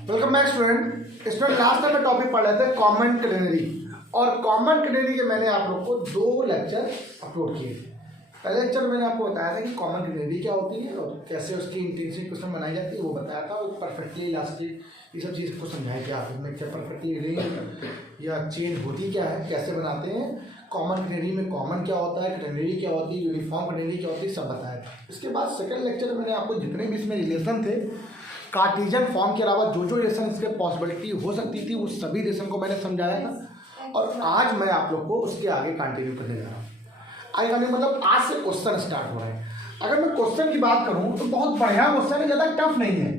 Welcome back student last time में topic पढ़ रहे थे कॉमन कैटेगरी। और कॉमन कैटेगरी के मैंने आप लोग को 2 लेक्चर अपलोड किए। पहले लेक्चर में मैंने आपको बताया था कि कॉमन कैटेगरी क्या होती है और कैसे उसकी इंटेंसिटी क्वेश्चन बनाई जाती है, वो बताया था। और परफेक्टली इलास्टिक ये सब चीज़ को समझाया क्या इसमें, क्या परफेक्टली रिंग या चेन होती क्या है, कैसे बनाते हैं, कॉमन कैटेगरी में कॉमन क्या होता है, कैटेगरी क्या होती है, यूनिफॉर्म कैटेगरी क्या होती है, सब बताया था। इसके बाद सेकंड लेक्चर में मैंने आपको जितने भी इसमें रिलेशन थे कार्टेशियन फॉर्म के अलावा जो रिलेशन इसके पॉसिबिलिटी हो सकती थी उस सभी रिलेशन को मैंने समझाया था। और आज मैं आप लोग को उसके आगे कंटिन्यू करने जा रहा हूँ। आगे आगे मतलब आज से क्वेश्चन स्टार्ट हो रहा है। अगर मैं क्वेश्चन की बात करूँ तो बहुत बढ़िया क्वेश्चन है, ज़्यादा टफ नहीं है।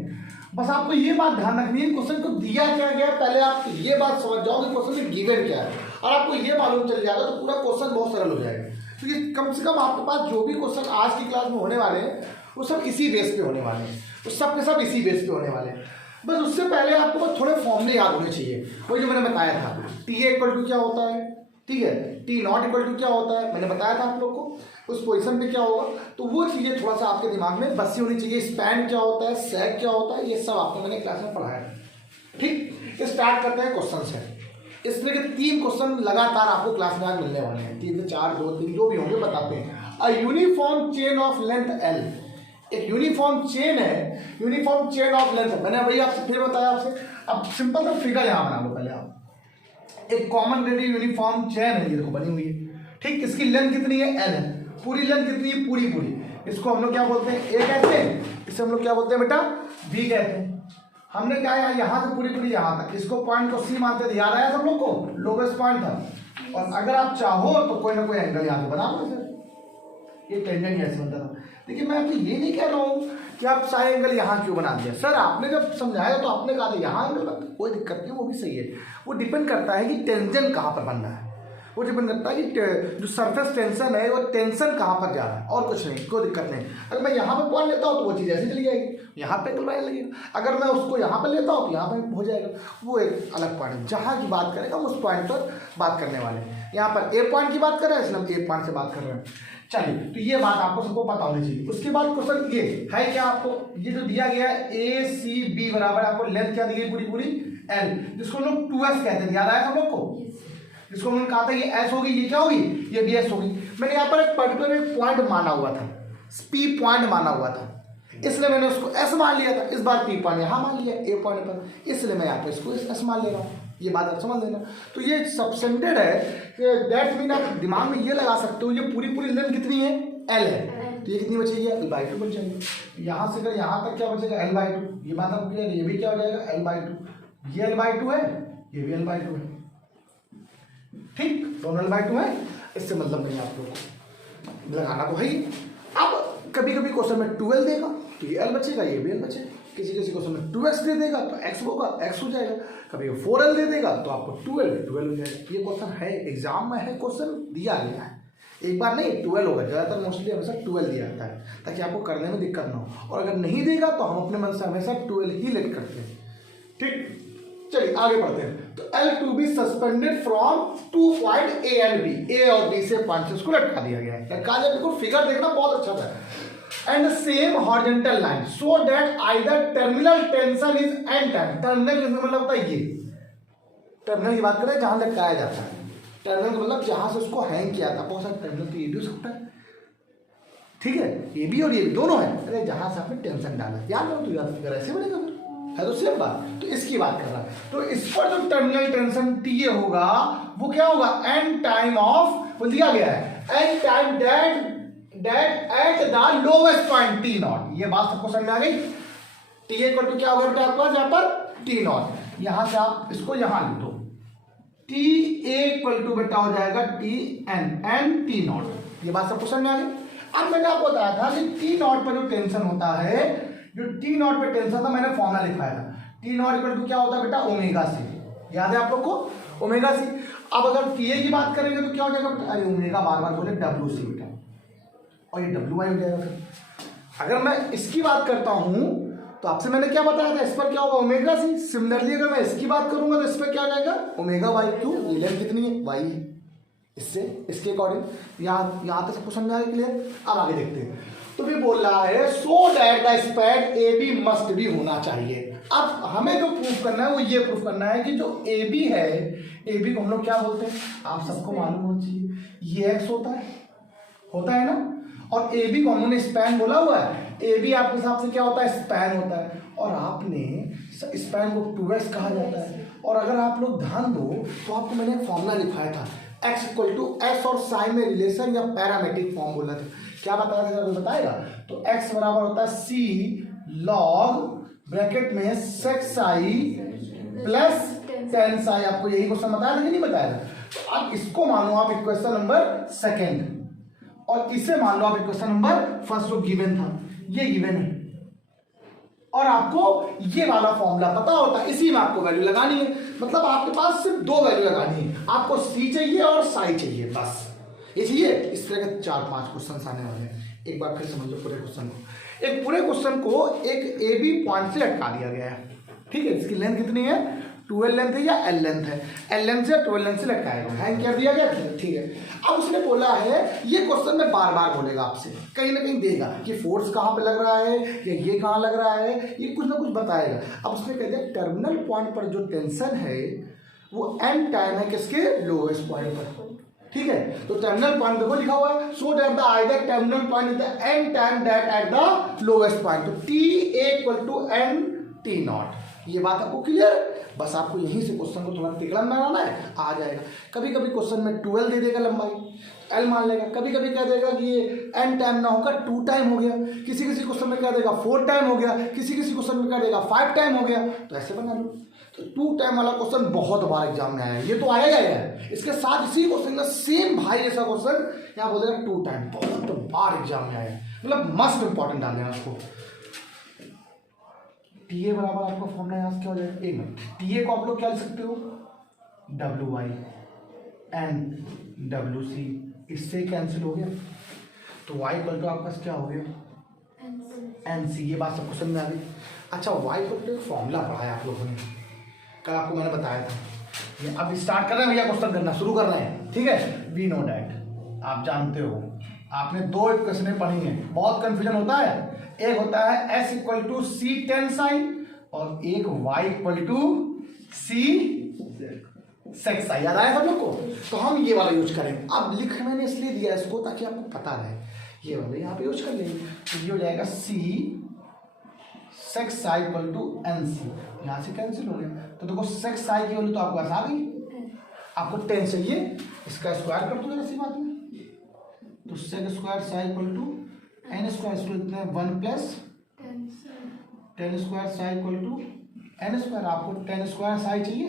बस आपको ये बात ध्यान रखनी है क्वेश्चन को दिया क्या गया, पहले आप ये बात समझ जाओ कि क्वेश्चन में गिवन क्या है। और आपको ये मालूम चल जाएगा तो पूरा क्वेश्चन बहुत सरल हो जाएगा। क्योंकि कम से कम आपके पास जो भी क्वेश्चन आज की क्लास में होने वाले हैं वो सब इसी बेस पे होने वाले हैं, वो सब के सब इसी बेस पे होने वाले हैं। बस उससे पहले आपको बस थोड़े फॉर्मूले याद होने चाहिए। वही जो मैंने बताया था, टी ए इक्वल टू क्या होता है, ठीक है, टी नॉट इक्वल टू क्या होता है, मैंने बताया था आप लोग को उस पोजीशन पे क्या होगा। तो वो चीज़ें थोड़ा सा आपके दिमाग में बसी होनी चाहिए। स्पैन क्या होता है, सैग क्या होता है, ये सब आपको मैंने क्लास में पढ़ाया है। ठीक, स्टार्ट करते हैं क्वेश्चन से। इस तरह के 3 क्वेश्चन लगातार आपको क्लास में आज मिलने वाले हैं। 3 से 4, 2, 3 जो भी होंगे बताते हैं। अ uniform chain of length L, एक यूनिफॉर्म चेन है, यूनिफॉर्म चेन ऑफ लेंथ है। मैंने वही आपसे फिर बताया आपसे। अब सिंपल सा फिगर यहाँ बना लो पहले आप। एक कॉमन ग्रेडी यूनिफॉर्म चेन है, ये देखो बनी हुई है। ठीक, इसकी लेंथ कितनी है, एल है। पूरी लेंथ कितनी है, पूरी। इसको हम लोग क्या बोलते हैं, ए कहते हैं। इसे हम लोग क्या बोलते हैं बेटा, बी कहते हैं। हमने क्या है यहाँ से पूरी यहाँ तक, इसको पॉइंट को सी मानते थे, याद आया सब लोग को, लोवेस्ट पॉइंट था। और अगर आप चाहो तो कोई ना कोई एंगल यहाँ पे बना लो सर, ये टेंजेंट ऐसे बनता था। लेकिन मैं आपको ये नहीं कह रहा हूँ कि आप सारे एंगल यहाँ क्यों बना दिया। सर आपने जब समझाया तो आपने कहा था यहाँ एंगल बनता, कोई दिक्कत नहीं, वो भी सही है। वो डिपेंड करता है कि टेंशन कहाँ पर बन रहा है, वो डिपेंड करता है कि जो सरफेस टेंशन है वो टेंशन कहाँ पर जा रहा है, और कुछ नहीं, कोई दिक्कत नहीं। अगर मैं यहाँ पर पॉइंट लेता हूँ तो वो चीज़ ऐसे चली जाएगी, यहाँ पे एंगल बनाने लगेगा। अगर मैं उसको यहाँ पर लेता हूँ तो यहाँ पर हो जाएगा। वो एक अलग पॉइंट है, जहाँ की बात करेगा उस पॉइंट पर बात करने वाले हैं। यहाँ पर ए पॉइंट की बात कर रहे हैं, इसलिए हम ए पॉइंट से बात कर रहे हैं। चलिए, तो ये बात आपको सबको पता होनी चाहिए। उसके बाद क्वेश्चन ये है क्या, आपको ये जो दिया गया है ए सी बी बराबर, आपको लेंथ क्या दी गई, पूरी एल, जिसको हम लोग 2s कहते हैं। याद आया सब लोग को, जिसको हमने कहा था ये s होगी, ये क्या होगी, ये भी s होगी। मैंने यहाँ पर एक पर्टिकुलर एक पॉइंट माना हुआ था, p पॉइंट माना हुआ था, इसलिए मैंने उसको s मान लिया था। इस बार p पॉइंट यहाँ मान लिया a पॉइंट पर, इसलिए मैं यहाँ पर इसको s मान ले रहा हूँ। ये बात आप समझ लेना। तो ये सबसेंडेड है, दैट मीन आप दिमाग में ये लगा सकते हो, ये पूरी लेंथ कितनी है, l है। तो ये कितनी बचेगी, l/2 बच जाएगी। यहाँ से अगर यहाँ तक क्या बचेगा, l/2। ये बात आपको क्लियर है, ये भी क्या हो जाएगा, l/2। ये l/2 है, ये भी l/2 है। ठीक, दोनों l/2 है, इससे मतलब नहीं आप लोगों को लगाना तो है ही। अब कभी क्वेश्चन में 2l देगा तो ये l बचेगा, ये भी l बचेगा। किसी क्वेश्चन में 2x दे देगा तो x होगा, x हो जाएगा। कभी 4l दे देगा तो आपको 2l हो जाएगा। ये क्वेश्चन है, एग्जाम में है, क्वेश्चन दिया गया है। एक बार नहीं 12 होगा, ज़्यादातर मोस्टली हमेशा 12 दिया जाता है ताकि आपको करने में दिक्कत ना हो। और अगर नहीं देगा तो हम अपने मन से हमेशा 12 ही लेट करते हैं। ठीक, चलिए आगे बढ़ते हैं। तो L to be suspended from 2 point A and B, A और B से पॉइंट उसको लटका दिया गया है। लटका दिया, बिल्कुल फिगर देखना बहुत अच्छा था। And the same horizontal line so that either terminal tension is n time। Terminal मतलब होता है ये, टर्मिनल की बात करें जहां लटकाया जाता है। टर्मिनल का मतलब जहां से उसको हैंग किया था। बहुत सारे टर्मिनल तो ये भी हो सकता है, ठीक है, ये भी और ये भी दोनों है। अरे जहां से आपने टेंशन डाला, याद रहो तो याद फिगर ऐसे बनेगा है, तो सेम बात। तो इसकी बात कर रहा है। तो इस पर जो टर्मिनल टेंशन टी होगा वो क्या होगा, एन टाइम ऑफ, वो दिया गया है an time that at the lowest point t not. ये बात सबको समझ में आ गई। टी इक्वल टू क्या होगा बेटा आपका, यहाँ पर टी नॉट, यहां से आप इसको यहां लिख दो। टी इक्वल टू बेटा हो जाएगा टी एन टी नॉट। ये बात सबको समझ में आ गई। अब मैंने आपको बताया था कि टी नॉट पर जो टेंशन होता है, जो टी नॉट पे टेंशन था, मैंने फॉर्मूला लिखवाया था। टी नॉट इक्वल टू क्या होता है बेटा, ओमेगा सी। याद है आप लोग को, ओमेगा सी। अब अगर टी ए की बात करेंगे तो क्या हो जाएगा बेटा, अरे ओमेगा बार बोले डब्ल्यू सी बेटा, और ये डब्ल्यू वाई हो जाएगा। फिर अगर मैं इसकी बात करता हूं तो आपसे मैंने क्या बताया था, इस पर क्या होगा, ओमेगा सी। सिमिलरली अगर मैं इसकी बात करूंगा तो इस पर क्या हो जाएगा, ओमेगा वाई। क्यों, लेंथ कितनी है, वाई। इससे इसके अकॉर्डिंग यहाँ तक सबको समझ में आ गया, क्लियर। अब आगे देखते हैं। तो भी बोल रहा है so that the span A B must भी होना चाहिए। अब हमें जो प्रूफ करना है वो ये प्रूफ करना है कि जो ए बी है, ए बी को हम लोग क्या बोलते हैं, आप सबको मालूम होना चाहिए, ये एक्स होता है ना, और ए बी को हमने स्पैन बोला हुआ है। ए बी आपके हिसाब से क्या होता है, स्पैन होता है, और आपने स्पैन को 2x कहा जाता है। और अगर आप लोग ध्यान दो तो आपको मैंने एक फॉर्मूला लिखाया था, x इक्वल टू एस और साइन में रिलेशन या पैरामेट्रिक फॉर्म बोला था। क्या बताया था, कोई बताएगा? तो x बराबर होता है c log ब्रैकेट में sec Sai plus ten Sai. आपको यही क्वेश्चन बताया था कि नहीं बताया था? तो अब इसको मान लो आप इक्वेशन नंबर सेकेंड, और इसे मान लो आप इक्वेशन नंबर फर्स्ट। जो गिवन था ये गिवन है, और आपको ये वाला फॉर्मूला पता होता है, इसी में आपको वैल्यू लगानी है। मतलब आपके पास सिर्फ दो वैल्यू लगानी है, आपको सी चाहिए और साई चाहिए, बस ये चाहिए। इस तरह के 4-5 क्वेश्चन आने वाले हैं। एक बार फिर समझ लो पूरे क्वेश्चन को। एक पूरे क्वेश्चन को एक ए बी पॉइंट से लटका दिया गया है, ठीक है। इसकी लेंथ कितनी है, 12 लेंथ है या एल लेंथ है, एल लेंथ से 12 लेंथ से लटकाएगा, हैंग कर दिया गया, ठीक है। अब उसने बोला है, ये क्वेश्चन में बार बार बोलेगा आपसे, कहीं ना कहीं देगा कि फोर्स कहाँ पे लग रहा है या ये कहाँ लग रहा है, ये कुछ ना कुछ बताएगा। अब उसने कह दिया टर्मिनल पॉइंट पर जो टेंशन है वो एन टाइम है किसके, लोएस्ट पॉइंट पर, ठीक है। तो टर्मिनल पॉइंट देखो लिखा हुआ है, so that the either terminal point is the N time that at the lowest point, तो T equal to N T not. ये बात आपको क्लियर है? बस आपको यहीं से क्वेश्चन को थोड़ा तिकड़म बनाना है, आ जाएगा। कभी कभी क्वेश्चन में 12 दे देगा लंबाई, एल मान लेगा, कभी कभी कह देगा कि ये एन टाइम ना होगा 2 टाइम हो गया, किसी किसी क्वेश्चन में कह देगा 4 टाइम हो गया, किसी किसी क्वेश्चन में कह देगा 5 टाइम हो गया, तो ऐसे बना लो। तो 2 टाइम वाला क्वेश्चन बहुत बार एग्जाम में आया है, ये तो आया है। इसके साथ इसी क्वेश्चन का सेम भाई ऐसा क्वेश्चन यहाँ बोल देगा 2 टाइम, बहुत बार एग्जाम में आया है, मतलब मस्ट इंपॉर्टेंट डाल देना उसको। टी ए बराबर आपका फॉर्मूला यहाँ से क्या हो जाएगा, एक मिनट, टी ए को आप लोग क्या लिख सकते हो, W Y N W C, इससे कैंसिल हो गया, तो वाई इक्वल टू आपका क्या हो गया, एन सी। ये बात सबको समझ में आ गई। अच्छा, वाई इक्वल टू एक फॉर्मूला पढ़ा है आप लोगों ने, कल आपको मैंने बताया था। ये अब स्टार्ट कर रहे हैं भैया, क्वेश्चन करना शुरू कर रहे हैं, ठीक है। वी नो डैट, आप जानते हो, आपने 2 इक्वेशनें पढ़ी हैं, बहुत कंफ्यूजन होता है। एक होता है s equal to c tan sine, और एक y equal to c sec sine. याद आया सब लोग को? तो हम ये वाला यूज करेंगे। अब लिख मैंने इसलिए दिया इसको ताकि आपको पता रहे, ये वाला यहाँ पे यूज कर लेंगे। तो ये हो जाएगा C sec sine equal to N C, यहाँ से कैंसिल हो गया। तो देखो सेक साइन की वैल्यू तो आपको पास आ गई, आपको 10 चाहिए, इसका स्क्वायर कर दो ऐसी बात में, तो sec square sine equal to n square, इतना 1 plus 10 square psi equal to n square. आपको 10 स्क्वायर साई चाहिए,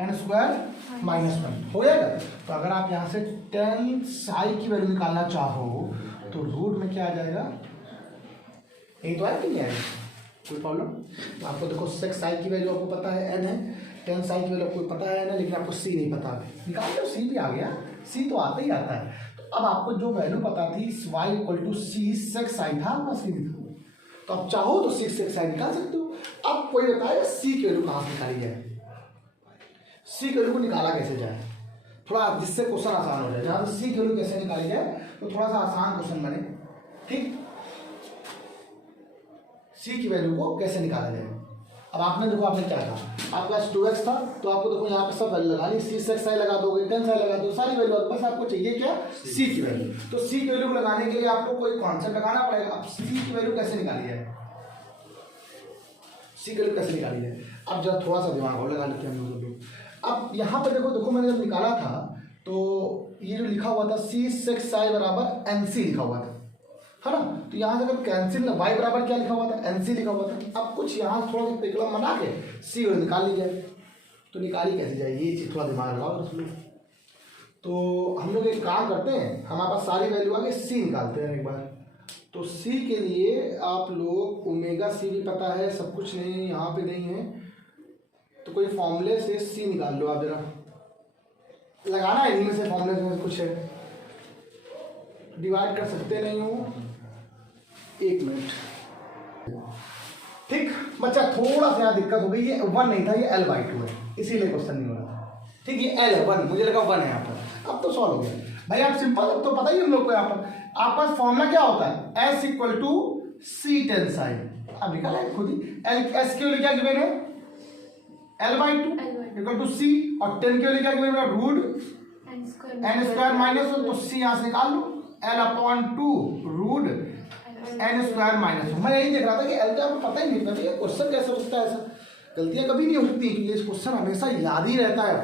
एन स्क्वायर माइनस 1 हो जाएगा। तो अगर आप यहाँ से 10 साई की वैल्यू निकालना चाहो तो रूट में क्या आ जाएगा, यही तो है कि नहीं आएगा, कोई प्रॉब्लम? तो आपको देखो सेक साई की वैल्यू आपको पता है एन है, 10 साई की वैल्यू आपको पता है ना, लेकिन आपको सी नहीं पता है, निकाल लो, सी भी आ गया, सी तो आता ही आता है। अब आपको जो वैल्यू पता थी y equal to c sec sine था, बस नहीं था, तो आप चाहो तो सी सेक साइन निकाल सकते हो। अब कोई बताएगा सी की वैल्यू कहाँ से निकाली जाए, सी की वैल्यू को निकाला कैसे जाए, थोड़ा जिससे क्वेश्चन आसान हो जाए। जहाँ पे सी की वैल्यू कैसे निकाली जाए तो थोड़ा सा आसान क्वेश्चन बने, ठीक। सी की वैल्यू को कैसे निकाला जाए। अब आपने देखो, आपने क्या कहा, आपके पास 2x था, तो आपको देखो यहाँ पे सब वैल्यू लगा ली, सी सेक साइन लगा दोगे, 10 साइन लगा दो, सारी वैल्यू, बस आपको चाहिए क्या, सी की वैल्यू। तो सी की वैल्यू को लगाने के लिए आपको कोई कॉन्सेप्ट लगाना पड़ेगा। अब सी की वैल्यू कैसे निकाली जाए, सी की वैल्यू कैसे निकाली जाए, अब जरा थोड़ा सा दिमाग और लगा लेते हैं हम लोग। अब यहाँ पर देखो मैंने जब निकाला था तो ये जो लिखा हुआ था सी सेक साइन बराबर एन सी लिखा हुआ था, है ना। तो यहाँ से अगर कैंसिल, y बराबर क्या लिखा हुआ था, एन सी लिखा हुआ था। अब कुछ यहाँ थोड़ा सा पेकलम बना के सी वैल्यू निकाल ली जाए, तो निकाली कैसे जाए, ये चीज़ थोड़ा दिमाग लगाओ उसमें। तो हम लोग एक काम करते हैं, हमारे पास सारी वैल्यू आ गई, सी निकालते हैं एक बार। तो सी के लिए आप लोग ओमेगा सी भी पता है, सब कुछ नहीं यहाँ पे नहीं है, तो कोई फॉर्मूले से सी निकाल लो आप, जरा लगाना है इनमें से, फॉर्मूले में कुछ है, डिवाइड कर सकते नहीं हो, 1 मिनट, ठीक। बच्चा थोड़ा सा यहाँ दिक्कत हो गई, ये 1 नहीं था, ये L/2 है, इसीलिए क्वेश्चन नहीं हो रहा था, ठीक। ये L है, 1, मुझे लगा 1 है यहाँ पर, अब तो सॉल्व हो गया भाई। आप सिंपल, अब तो पता ही हम लोग को यहाँ पर। आपका फॉर्मूला क्या होता है, s equal to c tan sine, अब निकाला है खुद ही, एल एस के लिए क्या गिवन है, L/2 इक्वल टू सी, और 10 के लिए क्या गिवन है, रूट एन स्क्वायर माइनस 1, तो सी यहां से निकाल लो, L/2 root n square minus 1। मैं यही देख रहा था कि एल तो आपको पता ही नहीं था क्वेश्चन कैसे हो सकता है, ऐसा गलतियां कभी नहीं होती क्योंकि इस क्वेश्चन हमेशा याद ही रहता है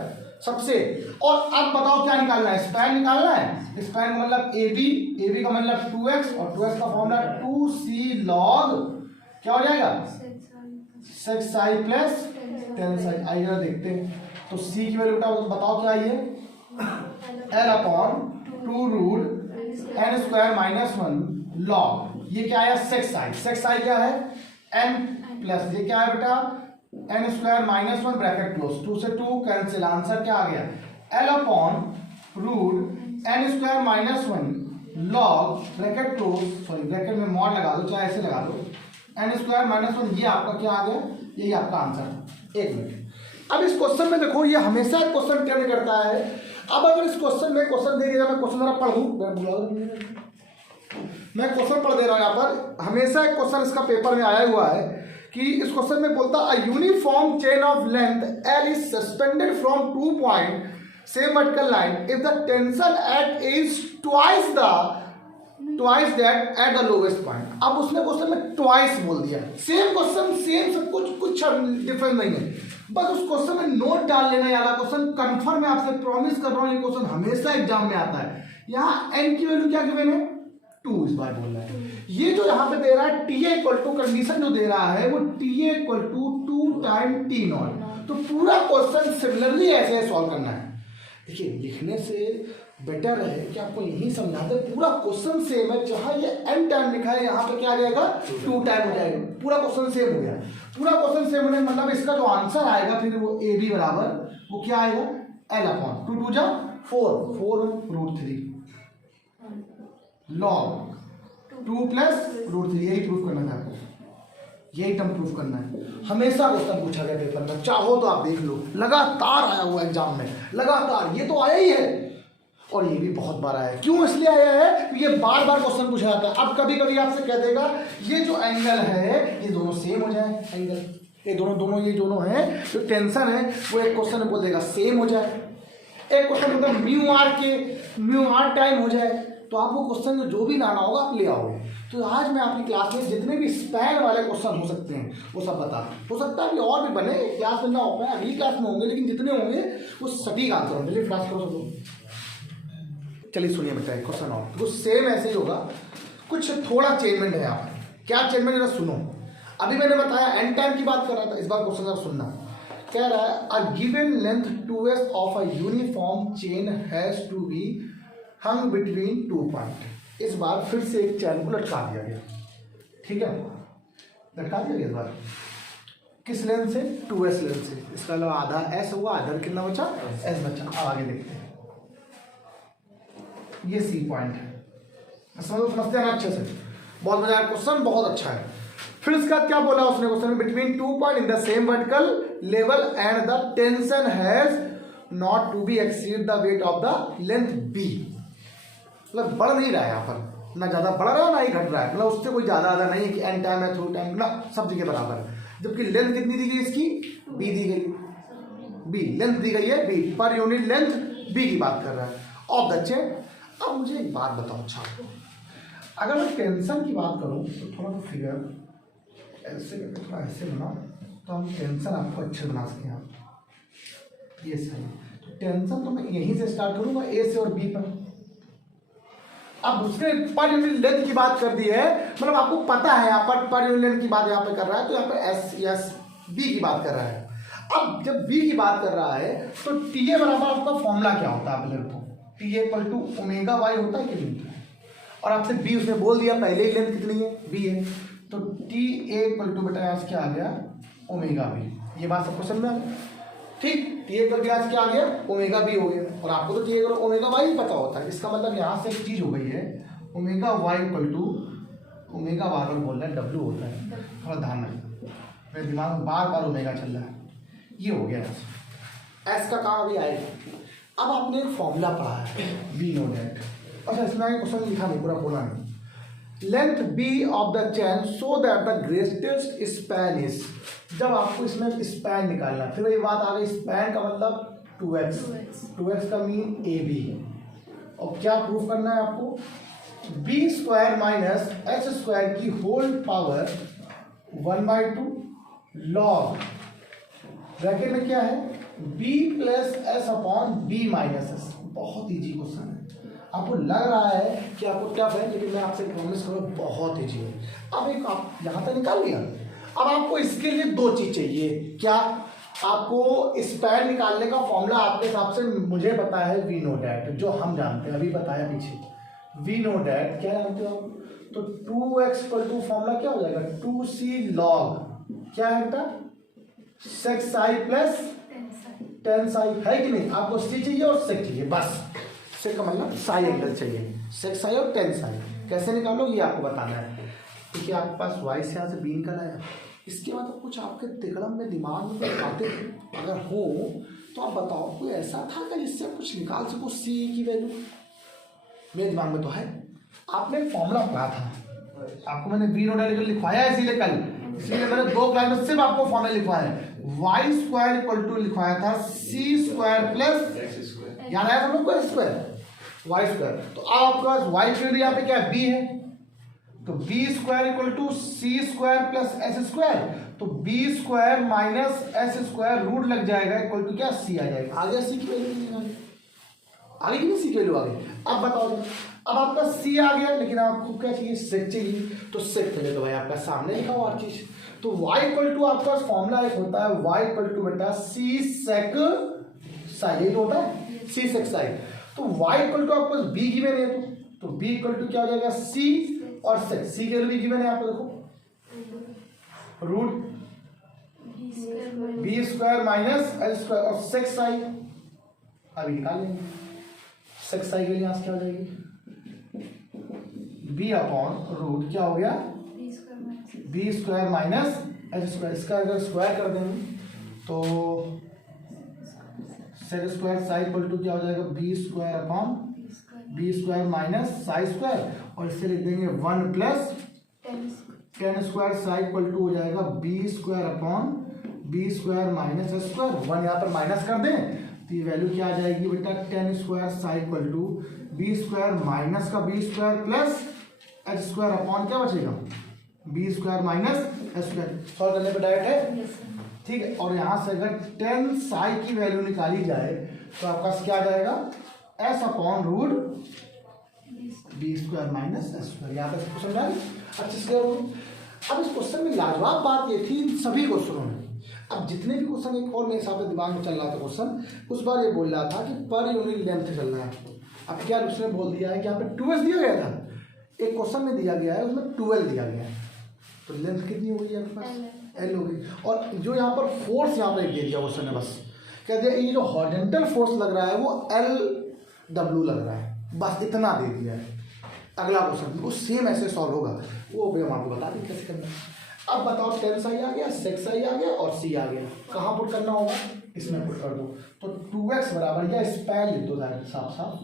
सबसे। और अब बताओ क्या निकालना है, स्पैन निकालना है, स्पैन का मतलब AB का मतलब 2x, और 2x का फॉर्मूला 2c log क्या हो जाएगा, सेक्स साई प्लस टेंसाइल। आइए देखते हैं, तो c की वैल्यू बताओ क्या आई है, L/2 root n square minus 1 log, ये क्या आया, सेक्स साई क्या है n प्लस ये क्या है बेटा N square minus 1 bracket close, 2 से 2 कैंसिल, आंसर क्या आ गया, L/रूट N square minus 1 log bracket close, sorry bracket में मॉड लगा दो चाहे ऐसे लगा दो, एन स्क्वायर माइनस 1, ये आपका क्या आ गया, यही आपका आंसर। एक मिनट, अब इस क्वेश्चन में देखो ये हमेशा क्वेश्चन क्या करता है, अब अगर इस क्वेश्चन में क्वेश्चन दे दिया, मैं क्वेश्चन जरा पढ़ूं, मैं क्वेश्चन पढ़ दे रहा हूं यहाँ पर, हमेशा एक क्वेश्चन इसका पेपर में आया हुआ है कि इस क्वेश्चन में बोलता अ uniform chain of length L is suspended from 2 point same vertical line if the tension eight is twice that at the lowest point. अब उसने क्वेश्चन में ट्वाइस बोल दिया, सेम क्वेश्चन सेम सब कुछ डिफरेंस नहीं है, बस उस क्वेश्चन में नोट डाल लेना यार, क्वेश्चन कंफर्म मैं आपसे प्रॉमिस कर रहा हूँ, ये क्वेश्चन हमेशा एग्जाम में आता है। यहाँ n की वैल्यू क्या गिवन है, 2 इस बार बोल रहा है, ये जो यहाँ पे दे रहा है TA इक्वल टू, कंडीशन जो दे रहा है वो TA equal to 2 time T0, तो पूरा क्वेश्चन सिमिलरली ऐसे सॉल्व करना है। देखिए लिखने से बेटर है कि आपको यही समझाते, पूरा क्वेश्चन सेम है, जहां ये n टाइम लिखा है यहाँ पे क्या आ जाएगा 2 टाइम हो जाएगा, पूरा क्वेश्चन सेम हो गया। पूरा क्वेश्चन सेम होने मतलब इसका जो आंसर आएगा फिर वो AB बराबर वो क्या आएगा, L/2 2 जा 4 रूट 3 log 2 प्लस रूट 3, यही प्रूफ करना था आपको, यही टर्म प्रूफ करना है। हमेशा क्वेश्चन पूछा गया पेपर में, चाहो तो आप देख लो, लगातार आया हुआ एग्जाम में, लगातार, ये तो आया ही है और ये भी बहुत बार आया है। क्यों इसलिए आया है कि ये बार बार क्वेश्चन पूछा जाता है। अब कभी कभी आपसे कह देगा ये जो एंगल है ये दोनों सेम हो जाए, एंगल ये दोनों है जो टेंशन है वो एक क्वेश्चन में बोल देगा सेम हो जाए, एक क्वेश्चन मतलब म्यू आर टाइम हो जाए, तो आपको क्वेश्चन जो भी लाना होगा आप ले आओगे। तो आज मैं आपकी क्लास में जितने भी स्पैन वाले क्वेश्चन हो सकते हैं वो सब बता, हो सकता है कि और भी बने, क्लास में ना हो पाए, अगली क्लास में होंगे, लेकिन जितने होंगे वो सटीक आंसर होंगे। चलिए क्लास करो सब लोग, चलिए सुनिए बेटा क्वेश्चन और तो सेम ऐसे ही होगा, कुछ थोड़ा चेंजमेंट है यहाँ पर। क्या चेंजमेंट है सुनो, अभी मैंने बताया एन टाइम की बात कर रहा था, इस बार क्वेश्चन सुनना। कह रहा है a given length 2s of a uniform chain has to be hung between 2 point. इस बार फिर से एक चैन को लटका दिया गया, ठीक है, लटका दिया गया इस बार किस लेंथ से, 2s लेंथ से। इसका मतलब आधा s हुआ, आधा कितना बचा, s बचा। अब आगे देखते हैं, ये C पॉइंट है, समझते हैं ना अच्छे से, बहुत मजा आया, क्वेश्चन बहुत अच्छा है। फिर इसका क्या बोला उसने क्वेश्चन में, between 2 point in the same vertical level and the tension has not to be exceed the weight of the length B। मतलब बढ़ नहीं रहा है यहाँ पर, ना ज्यादा बढ़ रहा है ना ही घट रहा है, मतलब उससे कोई ज्यादा नहीं है कि एन टाइम है थ्रू टाइम ना, सब जगह बराबर है। जबकि लेंथ कितनी दी गई इसकी, B दी गई, B लेंथ दी गई है, B per unit length B की बात कर रहा है ऑफ द चेन। अब मुझे एक बात बताओ, अच्छा अगर मैं टेंशन की बात करूं तो थोड़ा सा फिगर ऐसे करके थोड़ा ऐसे बनाओ तो हम टेंशन आपको अच्छे बना सकें। आप ये सही, तो टेंशन तो मैं यहीं से स्टार्ट करूंगा A से और B पर। अब उसने पर यूनिट लेंथ की बात कर दी है, मतलब आपको पता है यहाँ पर यूनिट लेंथ की बात यहाँ पे कर रहा है, तो यहाँ पे S B की बात कर रहा है। अब जब B की बात कर रहा है तो TA बराबर आपका फॉर्मूला क्या होता है, आप TA equal to omega y होता है कि नहीं होता है, और आपसे B उसने बोल दिया पहले ही लेंथ कितनी है, B है, तो TA इक्वल टू बेटा यहाँ से क्या आ गया, ओमेगा B। ये बात सबको समझ में आ गई, ठीक, TA इक्वल यहाँ से क्या आ गया, ओमेगा B हो गया, और आपको तो TA इक्वल ओमेगा वाई पता होता है। इसका मतलब यहाँ से एक चीज हो गई है, omega Y equal to omega बार बार बोल रहा है W होता है, थोड़ा ध्यान रखना, मेरे दिमाग में बार बार ओमेगा चल रहा है, ये हो गया S का काम अभी आएगा। अब आपने एक फॉर्मूला पढ़ा है, B नो डेट, अच्छा इसमें आगे क्वेश्चन लिखा नहीं, पूरा बोला नहीं। Length b of the chain so that the greatest span is, जब आपको इसमें स्पैन निकालना, फिर वही बात आ गई, स्पैन का मतलब 2x, 2x का मीन ए बी, और क्या प्रूफ करना है आपको, b square minus H square की होल पावर 1/2 लॉग ब्रैकेट में क्या है b plus S upon b minus s. बहुत इजी क्वेश्चन है, आपको लग रहा है कि आपको टफ है, लेकिन मैं आपसे प्रॉमिस करूँ बहुत इजी है। अब एक आप यहाँ तक निकाल लिया, अब आपको इसके लिए दो चीज चाहिए। क्या? आपको स्पैन निकालने का फॉर्मूला आपके हिसाब से मुझे पता है, वी नो डैट, जो हम जानते हैं, अभी बताया पीछे, वी नो डैट क्या जानते हो आप? तो 2x इक्वल टू फॉर्मूला क्या हो जाएगा, 2c लॉग क्या है बेटा, सेक साई प्लस टेन साई, है कि नहीं? आपको c चाहिए और सेक चाहिए, बस सेक का मतलब साई एंगल चाहिए, सेक साई और टेन साई। कैसे निकालोगे ये आपको बताना है, क्योंकि आपके पास y से यहाँ से b निकल आया। इसके बाद कुछ आपके तिगड़म में दिमाग में कोई बातें अगर हो तो आप बताओ, कोई ऐसा था क्या जिससे कुछ निकाल सको c की वैल्यू? मेरे दिमाग में तो है, आपने एक फॉर्मूला पढ़ा था, आपको मैंने बी नो डैट लिखवाया है इसीलिए कल, इसलिए मैंने 2 क्लास में सिर्फ आपको फॉर्मूला लिखवाया है। वाई स्क्वायर इक्वल टू लिखवाया था सी स्क्वायर प्लस एक्स स्क्वायर, याद आया हम लोग को स्क्वायर वाई स्क्वायर। तो अब आपके पास वाई स्क्वायर यहाँ पे क्या है, बी है, तो B square equal to C square plus S square, तो B square minus S square root लग जाएगा इक्वल टू क्या, सी आ जाएगा। आ गया सी की वैल्यू, आगे की नहीं सी की वैल्यू आ गई। अब बताओ, अब आपका सी आ गया, लेकिन आपको क्या चाहिए, सेक चाहिए, तो सेक पहले तो भाई आपका सामने लिखा हुआ हर चीज। तो y इक्वल टू आपका फॉर्मूला एक होता है, y इक्वल टू बेटा सी सेक साई, यही होता है सी सेक साई। तो y इक्वल टू आपको b गिवन है, तो b इक्वल टू क्या हो जाएगा, c और सेक, c के लिए गिवन है आपको, देखो root b square minus l square और सेक साई। अभी निकाल लेंगे, सेक साई के लिए यहाँ से क्या हो जाएगी, b अपॉन रूट क्या हो गया, B square minus H square, इसका अगर स्क्वायर कर देंगे तो sec square psi equal to क्या हो जाएगा, b square upon b square minus psi square, और इससे लिख देंगे 1 plus tan square psi equal to हो जाएगा b square upon b square minus H square. 1 यहाँ पर माइनस कर दें तो ये वैल्यू क्या आ जाएगी बेटा, tan square psi equal to B square minus का B square plus H square upon क्या बचेगा, B square minus H square. Solve करने पर डायरेक्ट है, ठीक है। और यहाँ से अगर टेन साई की वैल्यू निकाली जाए तो आपका क्या आ जाएगा, s upon root B square minus H square. यहाँ तक क्वेश्चन डाल अच्छे से। अब इस क्वेश्चन में लाजवाब बात ये थी सभी क्वेश्चनों में, अब जितने भी क्वेश्चन, एक और मेरे हिसाब से दिमाग में चल रहा था क्वेश्चन, उस बार ये बोल रहा था कि पर यूनिट लेंथ चल रहा है। अब क्या उसने बोल दिया है कि यहाँ पे 2s दिया गया था, एक क्वेश्चन में दिया गया है उसमें 12 दिया गया है, तो लेंथ कितनी हो गई आपके पास, एल हो गई। और जो यहाँ पर फोर्स यहाँ पर एक दे दिया क्वेश्चन ने, बस कह दिया ये जो हॉरिजॉन्टल फोर्स लग रहा है वो एल डब्ल्यू लग रहा है, बस इतना दे दिया है। अगला क्वेश्चन वो सेम ऐसे सॉल्व होगा, वो भी हम आपको बता दें कैसे करना है। अब बताओ, टेन साई आ गया, सेक्स आई आ गया और सी आ गया, कहाँ पुट करना होगा, इसमें पुट कर दो। तो 2x बराबर, या स्पैन लिख दो साफ साफ,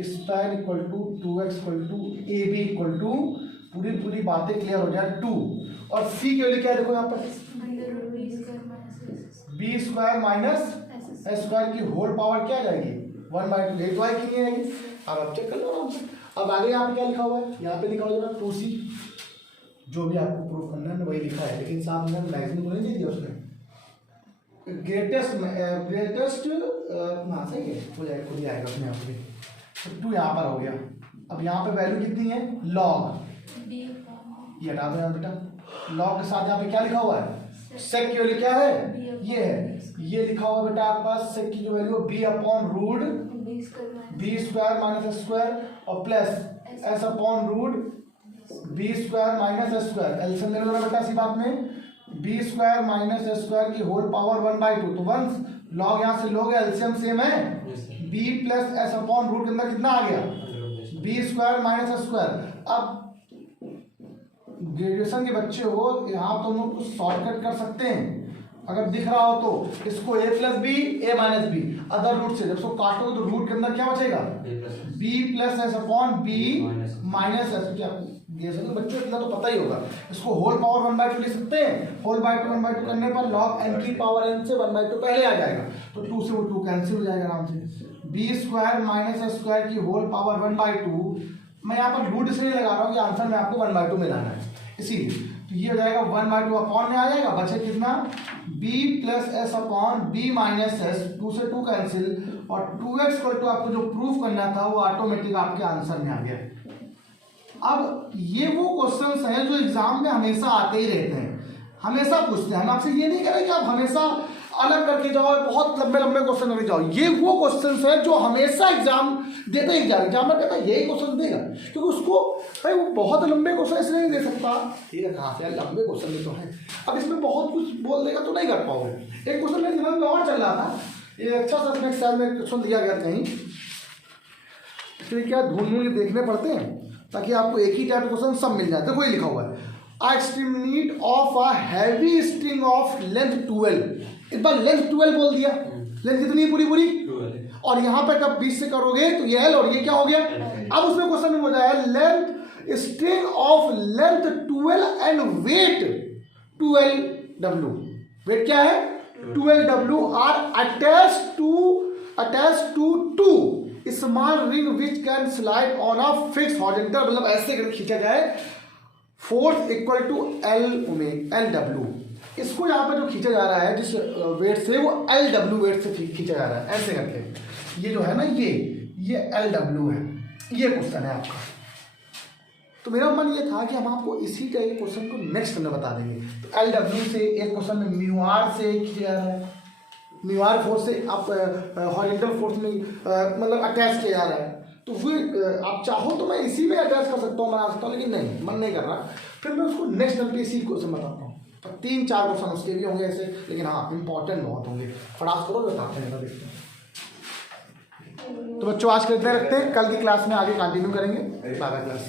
span equal to 2x equal to A B equal to, पूरी बातें क्लियर हो जाए, 2 और सी के लिए क्या देखो यहाँ पर, b square minus S square की होल पावर क्या जाएगी, 1/2, यही तो है कि नहीं आएगी। अब चेक कर लो आराम से। अब आगे यहाँ पे क्या लिखा हुआ है, यहाँ पे लिखा हुआ है 2c, जो भी आपको प्रूफ करना है वही लिखा है, लेकिन साहब ने मैगजीन को नहीं दे दिया उसने। ग्रेटेस्ट हाँ सही है, हो जाएगा, खुद ही आएगा अपने आप में। तो 2 यहाँ पर हो गया। अब यहाँ पे वैल्यू कितनी है, लॉग, ये हटा दो बेटा, लॉग के साथ यहाँ पे क्या लिखा हुआ है, सेक की वैल्यू क्या है, ये है, ये लिखा हुआ बेटा आपके पास, सेक की जो value B upon root B square minus S square और plus S upon root B square minus S square. LCM ले लो बेटा इसी बात में, B square minus S square की होल पावर 1/2, तो 1 लॉग यहाँ से लोग एलसीएम सेम है, B plus S upon root के अंदर कितना आ गया, B square minus S square. अब ग्रेजुएशन के बच्चे हो, यहाँ तो हम लोग कुछ शॉर्टकट कर सकते हैं, अगर दिख रहा हो तो इसको a plus b a minus b, other root से जब इसको काटोगे तो रूट के अंदर क्या बचेगा, b plus S upon b minus s. क्या ये सब बच्चों इतना तो पता ही होगा। इसको होल पावर 1/2 लिख सकते हैं, होल बाय 2 1/2 करने पर log n की पावर n से 1/2 पहले आ जाएगा, तो 2 से वो 2 कैंसिल हो जाएगा आराम से। B square minus S square की होल पावर 1/2, मैं यहाँ पर रूट इसलिए लगा रहा हूँ कि आंसर में आपको 1/2 मिलाना है इसीलिए, तो ये हो जाएगा 1/2 अपॉन में आ जाएगा, बचे कितना b plus S upon b minus s, 2 से 2 कैंसिल, और 2x इक्वल टू आपको जो प्रूफ करना था वो ऑटोमेटिक आपके आंसर में आ गया। अब ये वो क्वेश्चंस हैं जो एग्जाम में हमेशा आते ही रहते हैं, हमेशा पूछते हैं। हम आपसे ये नहीं कह रहे कि आप हमेशा अलग करके जाओ, बहुत लंबे लंबे क्वेश्चन करके जाओ। ये वो क्वेश्चंस हैं जो हमेशा एग्जाम देते ही जाएगा, एग्जामर कहता है यही क्वेश्चन देगा, क्योंकि उसको भाई वो बहुत लंबे क्वेश्चन इसलिए नहीं दे सकता, ठीक है कहाँ से यार लंबे क्वेश्चन भी तो है, अब इसमें बहुत कुछ बोल देगा तो नहीं कर पाओगे। एक क्वेश्चन मेरे दिमाग में और चल रहा था, ये अच्छा सा इसमें एक्साइज में क्वेश्चन दिया गया कहीं, इसलिए क्या ढूंढ के देखने पड़ते हैं ताकि आपको एक ही टाइप क्वेश्चन सब मिल जाए। देखो ये लिखा हुआ है a extremity of a heavy string of length 12, इस बार लेंथ 12 बोल दिया, लेंथ कितनी है पूरी, और यहाँ पे कब 20 से करोगे तो ये L और ये क्या हो गया। अब उसमें क्वेश्चन में हो जाएगा length string of length 12 and weight 12W, weight क्या है 12W are attached to 2 small ring which can slide on a fix horizontal, मतलब ऐसे करके खींचा जाए, फोर्स इक्वल टू LW, इसको यहाँ पे जो खींचा जा रहा है जिस वेट से वो LW वेट से खींचा जा रहा है, ऐसे करके ये जो है ना ये LW है, ये क्वेश्चन है आपका। तो मेरा मन ये था कि हम आपको इसी का एक क्वेश्चन को नेक्स्ट में बता देंगे। तो LW से एक क्वेश्चन में म्यूआर से खींचा जा रहा है, म्यूआर फोर्स से आप हॉरिजॉन्टल फोर्स में मतलब अटैच किया जा रहा है, तो फिर आप चाहो तो मैं इसी में अटैच कर सकता हूँ, बना सकता हूँ, लेकिन नहीं मन नहीं कर रहा, फिर मैं उसको नेक्स्ट टाइम पे इसी क्वेश्चन बताता हूँ। तो 3-4 क्वेश्चन उसके भी होंगे ऐसे, लेकिन हाँ इंपॉर्टेंट बहुत होंगे, फटाक करो बताते हैं देखते हैं। तो बच्चों आज के इतने रखते हैं, कल की क्लास में आगे कंटिन्यू करेंगे, बाय बाय क्लास।